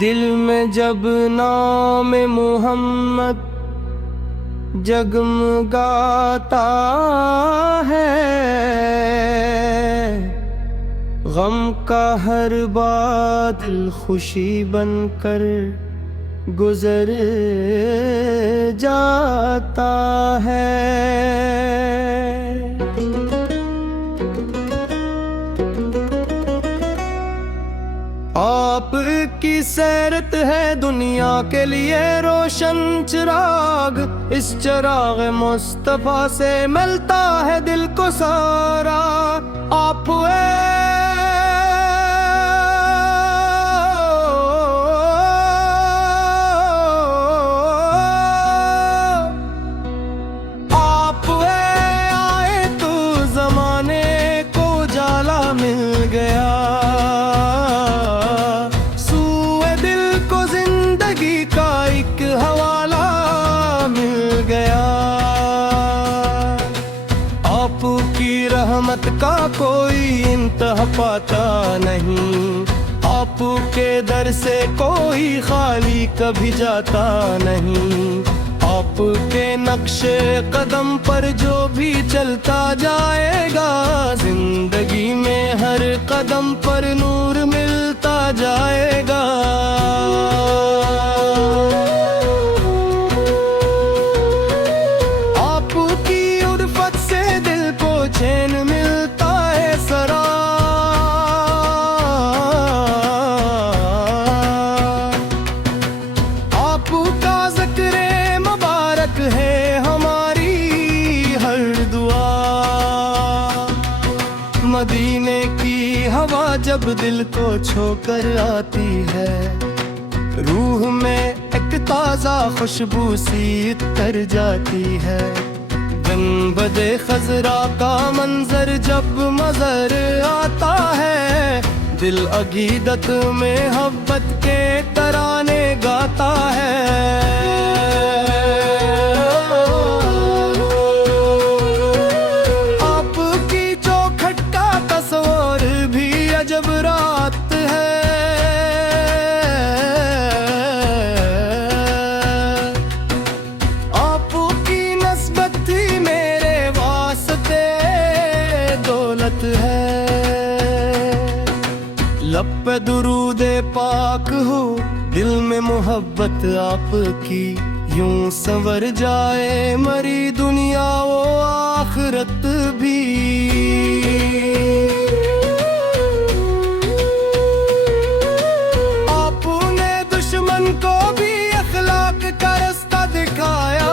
दिल में जब नाम मोहम्मद जगमगाता है, गम का हर बादल खुशी बनकर गुजर जाता है। आपकी सैरत है दुनिया के लिए रोशन चिराग, इस चिराग मुस्तफा से मिलता है दिल को सारा। आप आए तो जमाने को जाला मिल गया, रहमत का कोई इंतहा पाता नहीं। आपके दर से कोई खाली कभी जाता नहीं। आपके नक्शे कदम पर जो भी चलता जाएगा, जिंदगी में हर कदम पर नूर मिलता जाएगा। आपकी उर्फत से दिल को चैन मिलता है सरा। आपका ज़िक्र मुबारक है हमारी हर दुआ। मदीने की हवा जब दिल को छोकर आती है, रूह में एक ताज़ा खुशबू सी उतर जाती है। गुंबदे खजरा का मंजर जब नजर आता है, दिल अकीदत में मोहब्बत के तराने गाता है। आपकी चौखट का तस्वीर भी अजब रात है। आपकी नस्बत थी मेरे वास्ते दौलत है। लब पे दुरूदे पाक हो, दिल में मोहब्बत आपकी, यूं संवर जाए मरी दुनिया वो आखिरत भी। आपने दुश्मन को भी अखलाक का रास्ता दिखाया,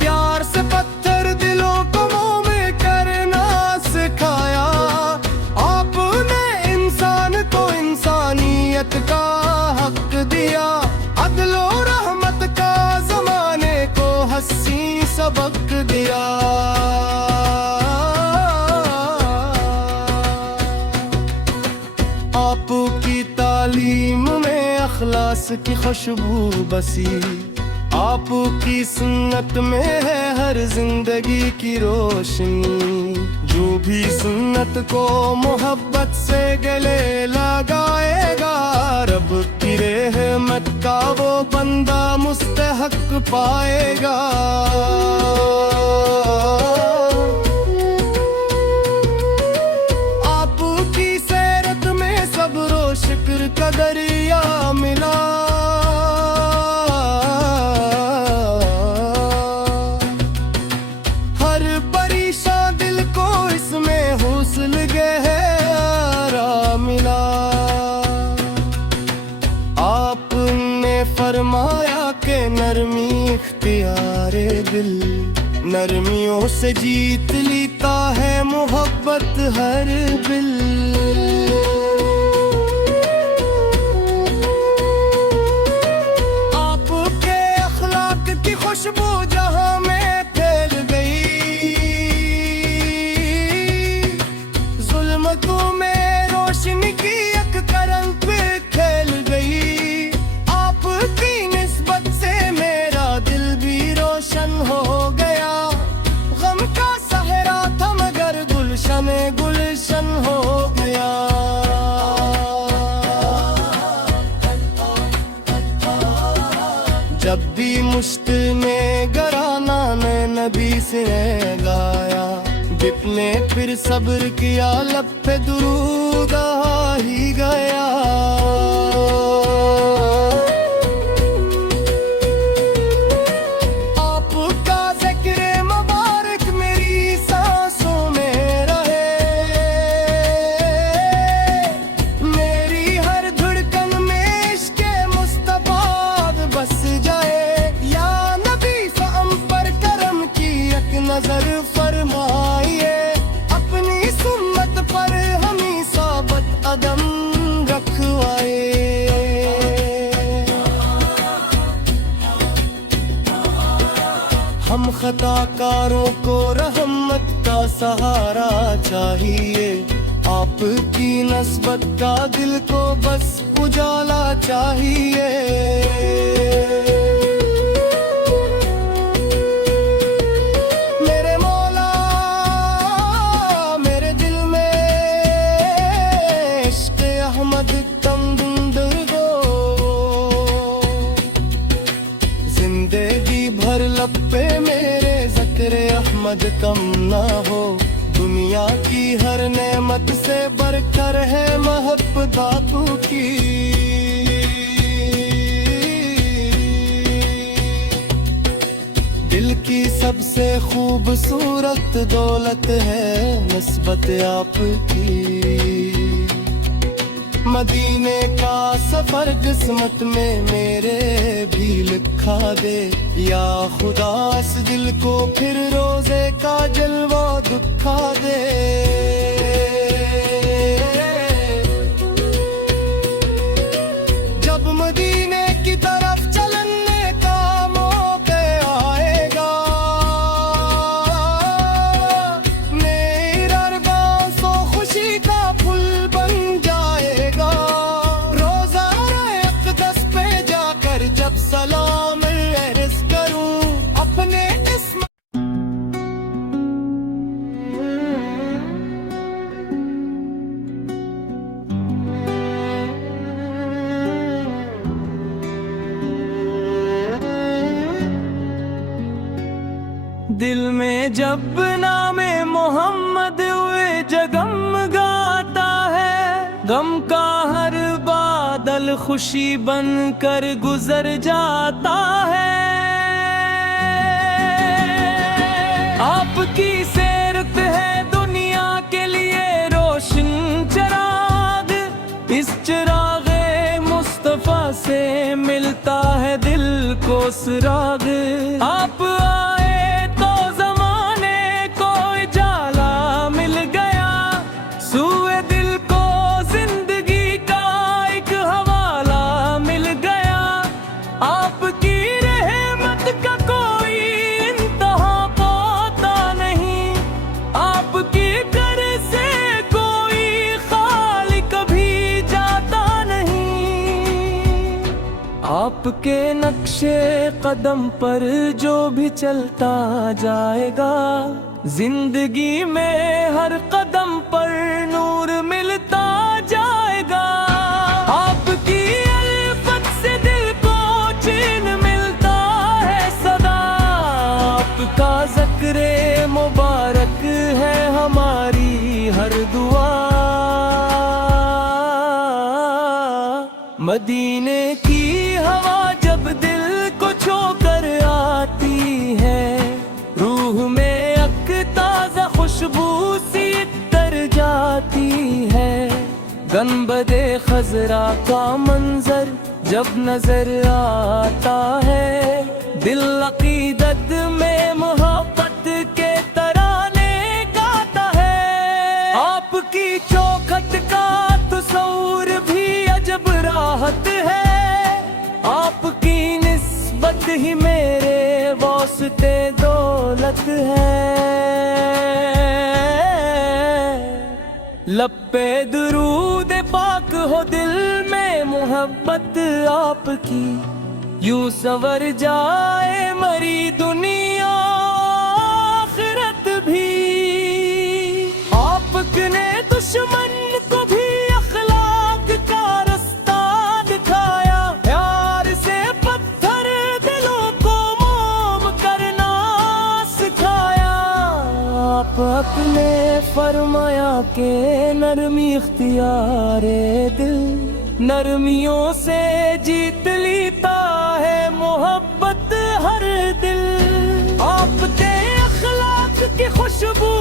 प्यार से पत्थर दिलों को मोमिन करना सिखाया। आपने इंसान को इंसानियत का हक दिया, अदल और रहमत का जमाने को हंसी सबक दिया। आपकी तालीम में अखलास की खुशबू बसी, आपकी सुन्नत में है हर जिंदगी की रोशनी। जो भी सुन्नत को मोहब्बत से गले लगाएगा, रब की रहमत का वो बंदा मुस्तहक पाएगा। आपकी सैरत में सब्र और शुक्र का दरिया मिला। हर परेशान दिल को इसमें हौसला गहरा मिला। आपने फरमाया के नरमी इख्तियारे दिल, नरमियों से जीत लेता है मोहब्बत हर दिल। आपके अखलाक की खुशबू जहां में फैल गई, जुल्मतों में रोशनी की एक करंग पे खेल गई। आपकी निस्बत से मेरा दिल भी रोशन हो गया। गम का सहरा था मगर गुलशन गुलशन हो गया। मुश्किल में घराना ने नबी से गाया, गिप ने फिर सब्र किया, लब पे दुरूद आ ही गया। आपका ज़िक्र मुबारक मेरी सांसों में रहे, मेरी हर धड़कन में इश्क़े मुस्तफ़ा बस जाए। या नबी सम पर करम की एक नजर फरमाइए, अपनी सुन्नत पर हमी साबत अदम रखवाए। हम खताकारों को रहमत का सहारा चाहिए, आपकी नस्बत का दिल को बस उजाला चाहिए। मेरे मौला मेरे दिल में इश्क़ अहमद तमदुंदर दो, जिंदगी भर लब पे मेरे ज़िक्र अहमद कम ना हो। दुनिया की हर नेमत से बढ़कर है महब्बत दातू की। दिल की सबसे खूबसूरत दौलत है निस्बत आपकी। मदीने का सफर किस्मत में मेरे भी लिखा दे, या खुदा इस दिल को फिर रोजे का जलवा दिखा दे। जब मदीने की तरफ चलने का मौका आएगा, मेरा अरबाज़ों खुशी का फूल बन जाएगा। रोज़ा अक़दस पे जाकर जब सलाम अर्ज़ करूं अपने इस्म। दिल में जब नामे मोहम्मद हुए जगमगाता है, गम का हर बादल खुशी बनकर गुजर जाता है। आपकी सीरत है दुनिया के लिए रोशन चिराग, इस चिरागे मुस्तफा से मिलता है दिल को सुराग। आप आए तो जमाने को उजाला मिल गया, सूए दिल को जिंदगी का एक हवाला मिल गया। आपकी रहमत का कोई इंतहा पाता नहीं, आपकी कर से कोई खाली कभी जाता नहीं। आपके नक्शे कदम पर जो भी चलता जाएगा, जिंदगी में हर कदम पर नूर मिलता जाएगा। आपकी अल्फत से दिल को चैन मिलता है सदा, आपका ज़िक्र मुबारक है हमारी हर दुआ। मदीने की हवा जब दिल को छूकर आती है, रूह में एक ताज़ा खुशबू सी तर जाती है। गंबदे खजरा का मंजर जब नजर आता है, दिल अकीदत में मोहब्बत के तराने गाता है। आपकी चौखट का तस्वूर भी अजब राहत है, आपकी निस्बत ही मेरे वास्ते दौलत है। लब पे दुरूद पाक हो, दिल में मोहब्बत आपकी, यूं संवर जाए मरी दुनिया आखिरत भी। आपने दुश्मन को भी अखलाक का रास्ता दिखाया, प्यार से पत्थर दिलों को आप अपने फरमाया के नरमी इख्तियारे दिल, नरमियों से जीत लेता है मोहब्बत हर दिल। आप दे अखलाक की खुशबू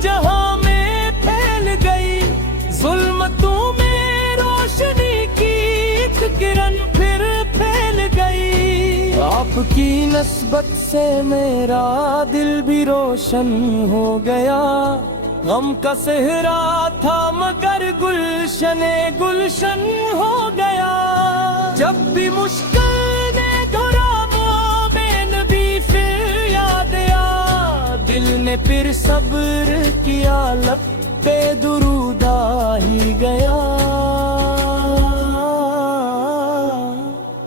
जहां में फैल गई, जुल्मतों में रोशनी की एक किरण फिर फैल गई। आपकी नस्बत से मेरा दिल भी रोशन हो गया, गम का सेहरा था मगर गुलशने गुलशन हो गया। जब भी मुश्किल ने घुरा मोमिन भी फिर याद आया, दिल ने फिर सब्र किया, लब पे दुरूद आ ही गया।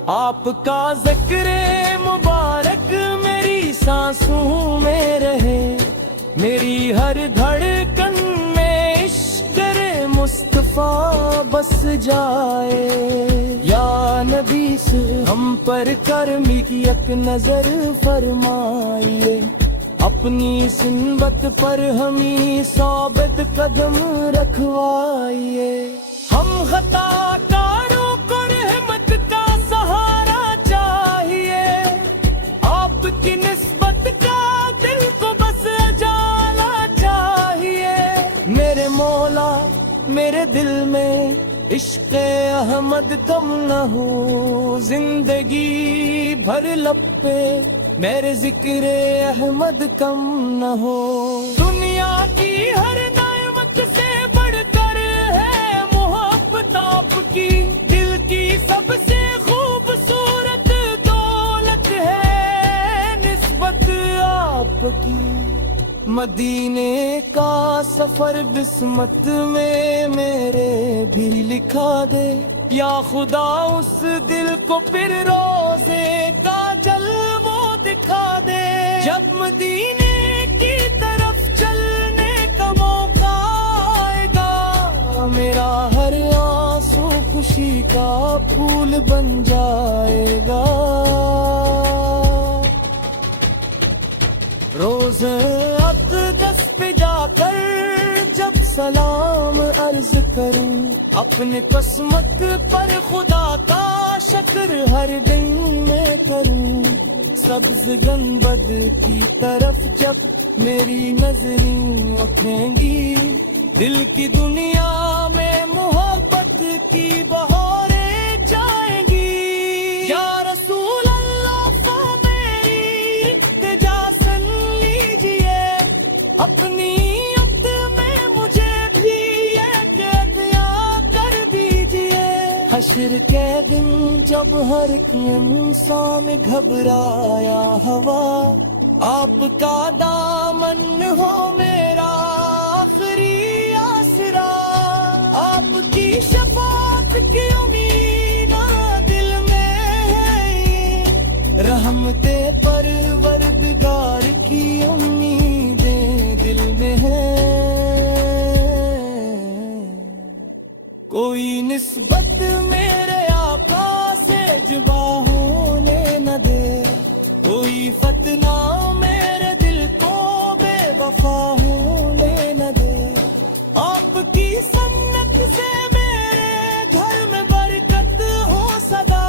आपका ज़िक्र मुबारक मेरी सांसों में रहे, मेरी हर धड़कन में इश्क़ मुस्तफ़ा बस जाए। या नबी से हम पर करमी की एक नजर फरमाइए, अपनी सिन्बत पर हमी साबित कदम रखवाइए। हम खताकारों को रहमत का सहारा चाहिए, आपकी निस्बत का दिल को बस जाला चाहिए। मेरे मौला मेरे दिल में इश्क़ अहमद कम न हो, जिंदगी भर लब पे मेरे जिक्र अहमद कम न हो। दुनिया की हर नेमत से बढ़कर है मोहब्बत आपकी, दिल की सबसे खूबसूरत दौलत है निस्बत आपकी। मदीने का सफर किस्मत में मेरे भी लिखा दे, या खुदा उस दिल को फिर रोजे का जलवो दिखा दे। जब मदीने की तरफ चलने का मौका आएगा, मेरा हर आंसू खुशी का फूल बन जाएगा। रोज अक़दस पे जाकर जब सलाम अर्ज करूं, अपने किस्मत पर खुदा का शुक्र हर दिन मैं करूं। सब्ज़ गंबद की तरफ जब मेरी नजरें उठेंगी, दिल की दुनिया में मोहब्बत की बहारें जाएंगी। या रसूल अल्लाह मेरी इल्तिजा सुन लीजिए, अपनी अब्द में मुझे भी एक अता कर दीजिए। हश्र के दिन जब हर इंसान घबराया हवा, आपका दामन हो मेरा आखिरी आसरा। आपकी शफाअत की उम्मीद दिल में है, रहमते परवरदिगार की उम्मीदें दिल में है। कोई निस्बत मेरे आका से जुबा होने न दे, कोई फतना मेरे दिल को बेवफा होने न दे। आपकी सन्नत से मेरे घर में बरकत हो सदा,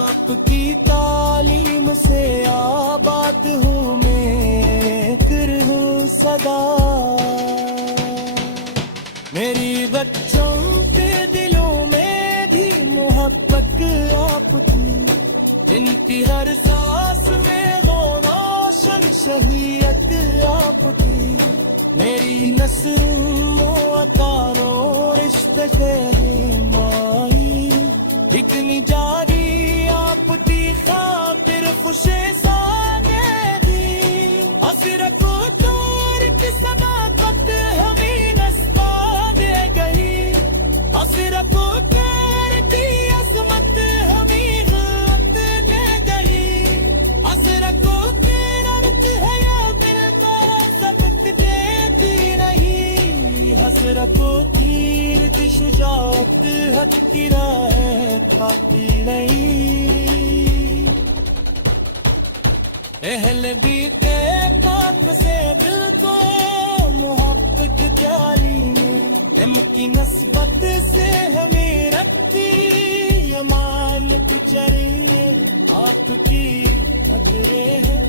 आपकी तालीम से आबाद हूँ मैं फिर हूँ सदा। मेरी बच्चों के दिलों में भी मोहब्बत आपकी, जिनकी हर सांस में वो रोशन शहीयत आपकी। मेरी नस्लों अतारों रिश्ते के माई, जितनी जारी आपकी खातिर खुशे साने दी। असर को दूर की सदाकत हमें नस्बा दे गई, असर को दूर की अजमत हमें गत दे गई। असर को तेरा रत है या दिल का सबक देती नहीं, हसर को तीर की शुजाअत हथी है खाती नहीं। अहल भी के पाक से दिल को नस्बत से हमें रखती ये मालिक चरिए आपकी नजरे हैं।